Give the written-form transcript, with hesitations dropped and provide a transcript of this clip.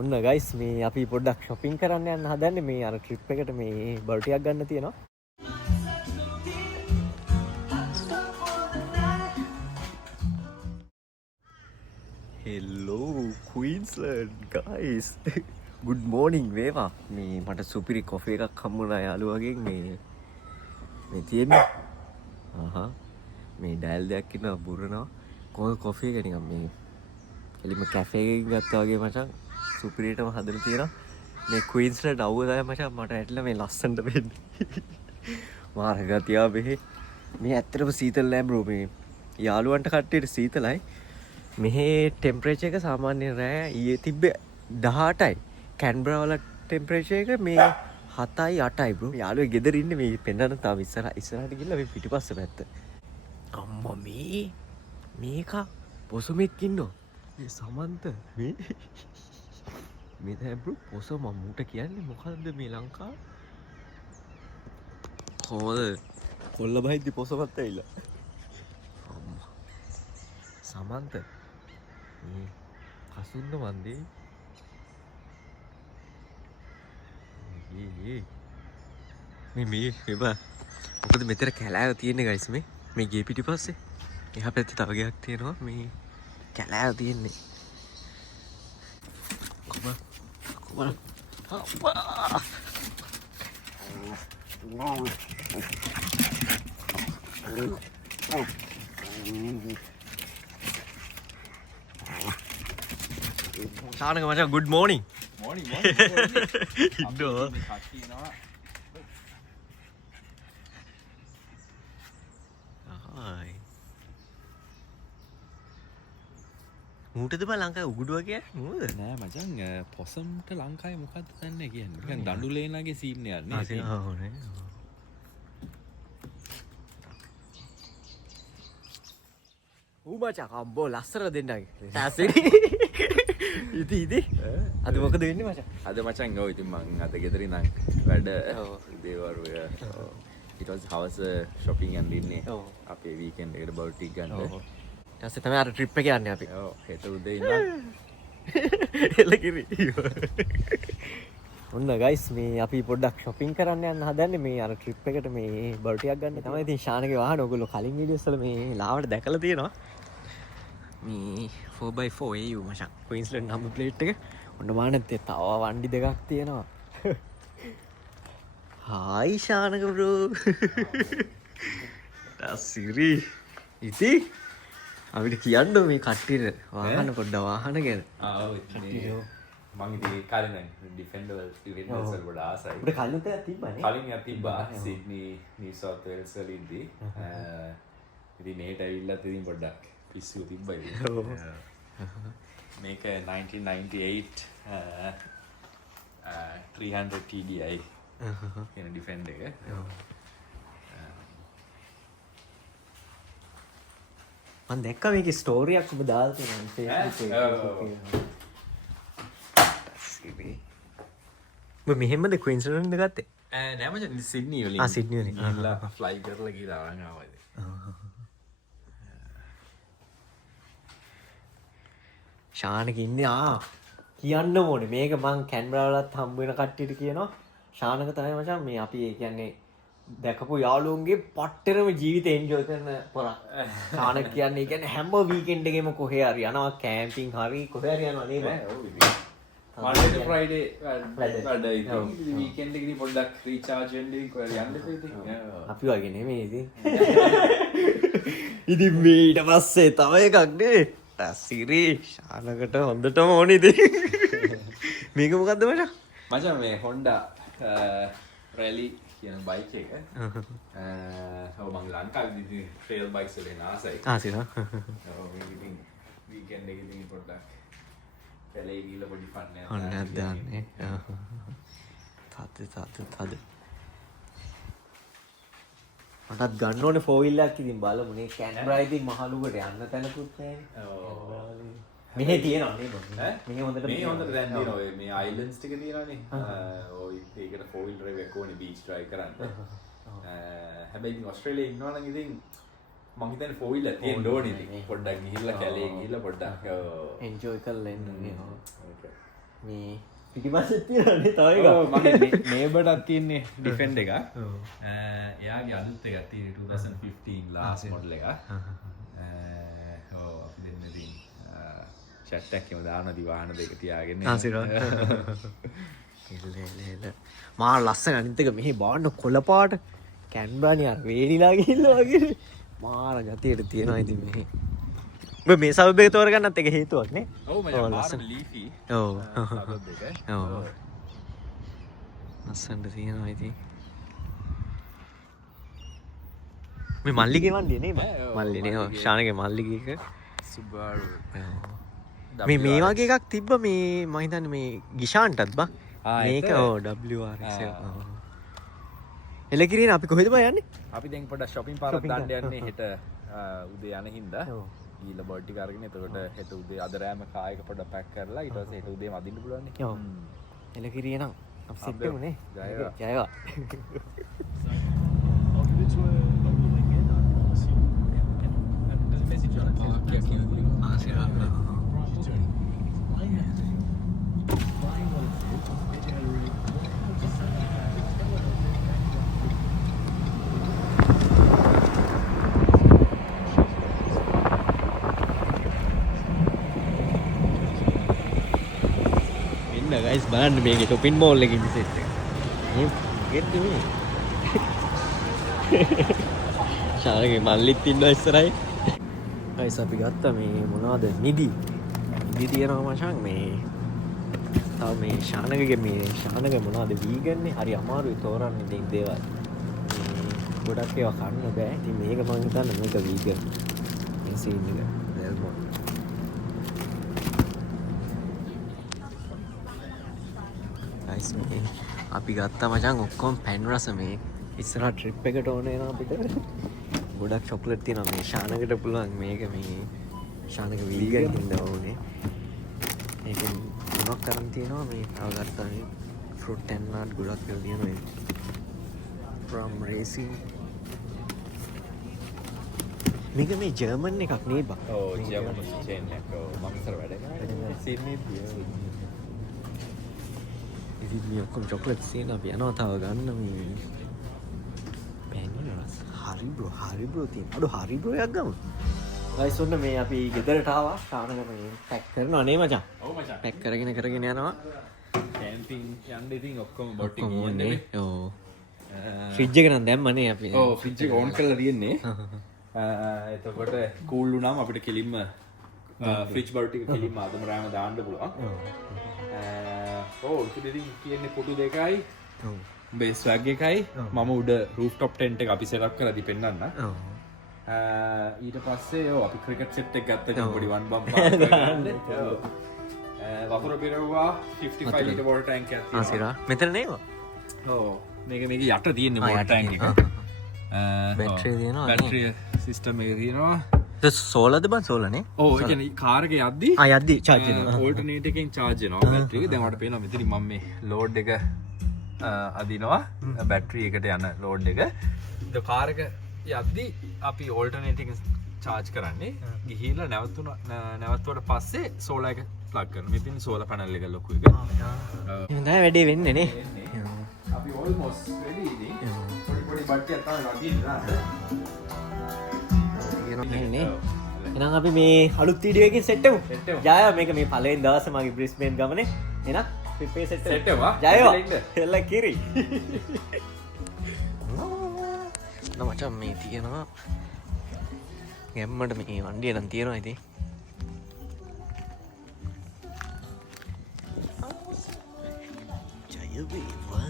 ඔන්න ගයිස් මේ අපි පොඩ්ඩක් shopping කරන්න යන්න හදන්නේ මේ අර trip එකට මේ බල් ටිකක් ගන්න තියෙනවා. Hello Queensland guys. Good morning වේවා. මේ මට සුපිරි කොෆි එකක් හම්බුණා යාළුවගෙන් මේ තියෙන්නේ. මේ ඩයල් දෙයක් ඉන්නවා බුරනවා. කොහොම කොෆි එක නිකන් මේ එලිම කැෆේ එකකින් ගත්තා වගේ මචං සුපිරියටම හදලා තියෙනවා. මේ ක්වීන්ස්ලන්ඩ් අවුව තමයි මචං මට ඇట్లా මේ ලස්සනට වෙන්නේ. මාර ගතියා මෙහෙ. මේ ඇත්තටම සීතල නෑ බ්‍රෝ මේ. යාළුවන්ට කට්ටියට සීතලයි. මෙහෙ ටෙම්පරේචර් එක සාමාන්‍යයෙන් රෑ ඊයේ තිබ්බේ 18යි. කැන්බරා වල ටෙම්පරේචර් එක මේ 7යි 8යි බ්‍රෝ. යාළුවෝ ගෙදර ඉන්නේ මේ පෙන්නන තාම ඉස්සරහට ගිහලා මේ පිටිපස්ස පැත්ත. අම්මා මේක පොසොමෙක් ඉන්නෝ. මේ සමන්ත මේ තමයි බ්‍රෝ පොසො මම්මුට කියන්නේ මොකද්ද මේ ලංකාව? කොහොමද කොල්ල බහිද්දි පොසොමත් ඇවිල්ලා. අම්මා සමන්ත මේ කසුන්න මන්දේ මේ බා මොකද මෙතන කැලෑව තියෙන්නේ ගයිස් මේ ගේ පිටිපස්සේ එහා පැත්තේ තව ගයක් තියෙනවා මේ කැලෑව තියෙන්නේ කොහොම අප්පා ශානක මචං good morning ඉන්නෝ මූටද බා ලංකාවේ උගුඩුව කියන්නේ මොකද නෑ මචං පොසම්ට ලංකාවේ මොකක්ද දන්නේ කියන්නේ නිකන් දඬුලේනාගේ සීන් එකක් නේ ඌ මචං අම්බෝ ලස්සර දෙන්නගේ තාසිරි ඉති අද මොකද වෙන්නේ මචං අද මචං ඔව් ඉතින් මං අද ගෙදර ඉඳන් වැඩ දේවරුය ඊට පස්සේ හවස shopping යන්න ඉන්නේ අපේ weekend එකට බවුට් ටික ගන්න ඊට පස්සේ තමයි අර trip එක යන්නේ අපි ඔව් හෙට උදේ ඉඳන් එලකිරි ඔන්න ගයිස් මේ අපි පොඩ්ඩක් shopping කරන්න යන්න හදන්නේ මේ අර trip එකට මේ බල් ටිකක් ගන්න තමයි ඉතින් ශානගේ වාහන ඔයගොල්ලෝ කලින් වීඩියෝස් වල මේ ලාවට දැකලා තියෙනවා මේ 4x4 AU මචං ක්වීන්ස්ලන්ඩ් නම්බර් ප්ලේට් එක ඔන්න මානෙත් තව වණ්ඩි දෙකක් තියෙනවා හායි ශානක බ්‍රෝ තාසිරි ඉති අපිට කියන්න මේ කට්ටියට වාහන පොඩ්ඩක් වාහන ගැන ඔව් මං ඉතින් කලින් ඩිෆෙන්ඩර් වල වල ආසයි අපිට කලින් තේ තිබ්බනේ කලින් යක් තිබ්බා සිඩ්නි නිව් සවුත් වේල්ස් වල ඉඳි ඉතින් මේට ඇවිල්ලා ඉතින් පොඩ්ඩක් පිස්සු තිබ්බයි මේක 1998 300 TDI කියන ඩිෆෙන්ඩ් එක මම දැක්ක මේකේ ස්ටෝරියක් ඔබ දාලා තියෙනවා Facebook එකේ ඔබ මෙහෙමද ක්වීන්ස්ලන්ඩ් ගත්තේ නෑ මචං සිඩ්නි වලින් සිඩ්නි වලින් ගිහලා ෆ්ලයි කරලා ගිහලා අරන් ආවා ශානක ඉන්නේ කියන්න ඕනේ මේක මං කැන්බරා වලත් හම්බ වෙන කට්ටියට කියනවා ශානක තමයි මචං මේ අපි ඒ කියන්නේ දැකපු යාළුවන්ගේ පට්ටරම ජීවිතේ එන්ජොයි කරන පොරක් ශානක කියන්නේ කියන්නේ හැම වීකෙන්ඩ් එකෙම කොහේ හරි යනවා කැම්පින් හරි කොහේ හරි යනවා නේද ඔව් ඉතින් Monday to Friday වැඩ ඉතින් weekend එකේදී පොඩ්ඩක් recharge වෙන්න ඉතින් යන්න ඉතින් අපි වගේ නෙමෙයි ඉතින් ඉතින් මේ ඊට පස්සේ තව එකක් නේ සිරි ශානකට හොඳටම ඕනේ ඉතින් මේක මොකද්ද මචං මේ Honda Rally කියන බයික් එක ඔව් මම ලංකාවේදී trail bikes වලින් ආසයි ආසිනා ඔව් ඉතින් weekend එකේදී පොඩ්ඩක් පැලේ ගිහලා පොඩි ෆන් එකක් ඔන්න දැන්නේ තද මටත් ගන්න ඕනේ 4 wheel එකක් ඉතින් බලමු නේ කැන්බරා ඉතින් මහලුකට යන්න තැනකුත් නැහැ ඔව් මෙහෙ තියෙනවා නේද මෙහෙ හොඳට දැන් තියෙනවා ඔය මේ අයිලන්ඩ්ස් ටික තියෙනවානේ ඔය ඒකට 4 wheel drive එක ඕනේ බීච් drive කරන්න හැබැයි ඉතින් ඕස්ට්‍රේලියාවේ ඉන්නවා නම් ඉතින් මං හිතන්නේ 4 wheel එක තියෙන්න ඕනේ ඉතින් පොඩ්ඩක් ගිහිල්ලා කැලේ ගිහිල්ලා පොඩ්ඩක් එන්ජොයි කරලා එන්න නේ මේ පිටිපස්සෙත් තියෙනනේ තව එකක්. ඔව් මගේ නේබර්ටත් තියෙන්නේ ඩිෆෙන්ඩ් එක. එයාගේ අලුත් එකක් තියෙන්නේ 2015 ලාස්ට් මොඩල් එක. ඔව් අපි දෙන්න ඉතින් chat එකක් එහෙම දානවා දිවාහන දෙක තියාගෙන. මා ලස්සන අනිත් එක මෙහි බාන්න කොළ පාට කැන්බානි අර වේලිලා ගිහිල්ලා වගේ මාර ගතියට තියෙනවා ඉතින් මෙහි. ඔබ මේ සබ් එක තෝරගන්නත් එක හේතුවක් නේ. ඔව් මචං ලස්සන ලීෆි. ඔව්. සබ් එක. ඔව්. ලස්සනට තියෙනවා ඉතින්. මේ මල්ලිගේ වන්දිය නේ මල්ලිනේ. ඔව් ශානගේ මල්ලිගේ එක. Subaru. මේ වගේ එකක් තිබ්බ මේ මම හිතන්නේ මේ ගිෂාන්ටත් බා. මේක ඔව් WRX එක. එලකිරින අපි කොහෙද බා යන්නේ? අපි දැන් පොඩ්ඩක් shopping පාරක් දාන්න යන්නේ හෙට උදේ යන හින්දා. ගිහලා බර්ඩ් ටික අරගෙන එතකොට හෙට උදේ අද රෑම කායක පොඩ්ඩක් පැක් කරලා ඊට පස්සේ හෙට උදේම අදින්න පුළුවන් නේ. ඔව්. එලකිරිය නම් අපි සෙට් වෙමු නේ. ජයවා. ජයවා. ගයිස් බලන්න මේකේ ටොපින් මෝල් එකේ ඉන්න සෙට් එක. මේ ගෙද්ද මේ. ශානගේ මල්ලිත් ඉන්නවා ඉස්සරයි. ගයිස් අපි ගත්තා මේ මොනවද නිදි. නිදි තියනවා මචං මේ. තව මේ ශානගේ මොනවද වීගන් නේ හරි අමාරුයි තෝරන්න ඉතින් දේවල්. ගොඩක් ඒවා කන්න බෑ. ඉතින් මේක මම හිතන්නේ මේක වීගන්. මේ සීන් එක. දැල්මෝ. අපි ගත්තා මචං ඔක්කොම පැන් රස මේ ඉස්සරහ ට්‍රිප් එකට ඕන වෙනවා අපිට. ගොඩක් චොක්ලට් තියෙනවා මේ ශානකට පුළුවන් මේක මේ ශානක වීගන් හින්දා ඕනේ. මේකෙන් මොනක් කරන් තියෙනවා මේ තව ගත්තා මේ ෆෘට් ඇන්ඩ් නට් ගොඩක් ඒවා තියෙනවා from racing. මේක මේ ජර්මන් එකක් නේ බා. ඔව් ජර්මන් චේන් එකක්. ඔව් මම ඉස්සර වැඩ කරා. සිඩ්නි තියෙනවා. ඉතින් මේ ඔක්කොම චොක්ලට්ස් තියෙන අපි යනවා තව ගන්න මේ පැනිරස් හරි බ්‍රෝ තියෙන අඩෝ හරි බ්‍රෝ එකක් ගමු ගයිස් ඔන්න මේ අපි ගෙදරට ආවා ශානක මේ පැක් කරනවා නේ මචං ඔව් මචං පැක් කරගෙන යනවා කැම්පින් යන්න ඉතින් ඔක්කොම බොට් එක ඕනේ ඔව් ෆ්‍රිජ් එක නම් දැම්මනේ අපි ඔව් ෆ්‍රිජ් එක ඕන් කරලා තියෙන්නේ එතකොට කූල් වුණාම අපිට කෙලින්ම ෆ්‍රිජ් බොට් එක කෙලින්ම අදම රෑම දාන්න පුළුවන් ඕ ඉතින් කියන්නේ කොටු දෙකයි බේස් වැග් එකයි මම උඩ රූෆ්ටොප් ටෙන්ට් එක අපි සෙට් අප් කරලා දී පෙන්නන්න ඊට පස්සේ ඔව් අපි ක්‍රිකට් සෙට් එක ගත්තා පොඩි වන් බම් ගන්න වතුර පිරවුවා 55 ලීටර් වෝටර් ටැංක් එකක් තියෙනවා ආසිරා මෙතන නේද ඔව් මේක යට තියෙන්නේ වෝටර් ටැංක් එක බැටරිය තියෙනවා බැටරිය සිස්ටම් එක තියෙනවා සෝලද බං සෝලනේ ඔව් ඒ කියන්නේ කාර් එක යද්දි යද්දි charge වෙනවා ඕල්ටර්නේට් එකෙන් charge වෙනවා බැටරි එක දැන් මට පේනවා මෙතනින් මම මේ ලෝඩ් එක අදිනවා බැටරි එකට යන ලෝඩ් එක ද කාර් එක යද්දි අපි ඕල්ටර්නේට් එකෙන් charge කරන්නේ ගිහිල්ලා නැවතුවට පස්සේ සෝලර් එක ප්ලග් කරනවා මෙතන සෝලර් පැනල් එක ලොකු එක එහෙනම් වැඩේ වෙන්නේ නේ අපි almost ready ඉතින් පොඩි බට්ටියක් තමයි වදින්න එහෙනම් අපි මේ අලුත් වීඩියෝ එකකින් සෙට් වෙමු. ජය මේක මේ පළවෙනි දවසේ මගේ බ්‍රිස්බේන් ගමනේ. එහෙනම් පිපේ සෙට් වෙමු. ජයවා. එල්ල කිරි. මචං මේ තියෙනවා. ගැම්මට මේ වண்டிය නම් තියෙනවා ඉතින්. ජය වේවා.